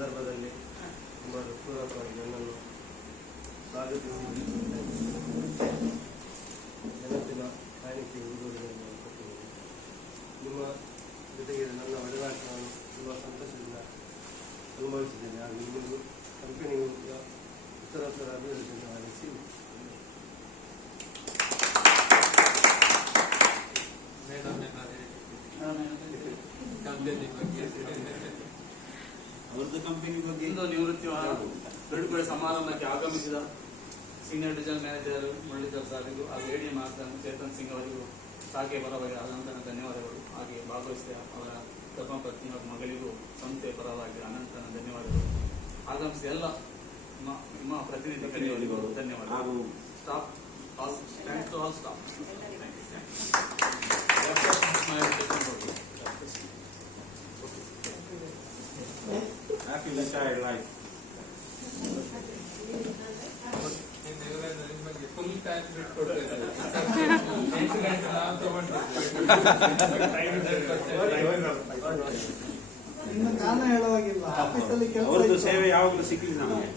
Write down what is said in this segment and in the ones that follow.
ಸಂದರ್ಭದಲ್ಲಿ ತುಂಬ ಹೃತ್ಪೂರ್ವಕವಾಗಿ ನನ್ನನ್ನು ಸ್ವಾಗತಿಸಿ ನೆನಪಿನ ಕಾಣಿಕೆ ಹುಡುಗರನ್ನು ಕೊಟ್ಟಿದ್ದೇನೆ. ನಿಮ್ಮ ಜೊತೆಗೆ ನನ್ನ ಒಡನಾಟವನ್ನು ತುಂಬ ಸಂತೋಷದಿಂದ ಅನುಭವಿಸಿದ್ದೇನೆ. ಹಾಗೂ ನಿಮಗೂ ಕಂಪನಿಗೂ ಉತ್ತರೋತ್ತರ ಅಭಿವೃದ್ಧಿಯನ್ನು ಹಾರೈಸಿ ಅವರದ್ದು ಕಂಪನಿ ಬಗ್ಗೆ ಇಂದು ನಿವೃತ್ತಿ ಬಿಡುಗಡೆ ಸಮಾರಂಭಕ್ಕೆ ಆಗಮಿಸಿದ ಸೀನಿಯರ್ ಡಿವಿಷನ್ ಮ್ಯಾನೇಜರ್ ಮುರಳೀಧರ್ ಸಾರಿಗೂ ಹಾಗೂ ಎಡಿಎಂ ಚೇತನ್ ಸಿಂಗ್ ಅವರಿಗೂ ಶಾಖೆ ಪರವಾಗಿ ಅನಂತರ ಧನ್ಯವಾದಗಳು. ಹಾಗೆ ಭಾಗವಹಿಸಿದ ಅವರ ಧರ್ಮಪತ್ನಿ ಹಾಗೂ ಮಗಳಿಗೂ ಸಂಸ್ಥೆಯ ಪರವಾಗಿ ಅನಂತರ ಧನ್ಯವಾದಗಳು. ಆಗಮಿಸಿದ ಎಲ್ಲ ನಿಮ್ಮ ಪ್ರತಿನಿಧಿಗಳಿಗೂ ಧನ್ಯವಾದಗಳು. Staff thanks to all staff. Happy retired life. Full tax ಬಿಟ್ಟು ಕೊಡ್ತೇವೆ. ಇನ್ನು ಕಾರಣ ಹೇಳುವಾಗಿಲ್ಲ. ಆಫೀಸಲ್ಲಿ ಅವರದ್ದು ಸೇವೆ ಯಾವಾಗಲೂ ಸಿಗ್ಲಿ ನಮಗೆ.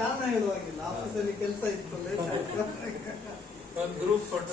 ಕಾರಣ ಹೇಳುವಾಗಿಲ್ಲ. ಆಫೀಸಲ್ಲಿ ಕೆಲಸ ಇತ್ತು. Group photo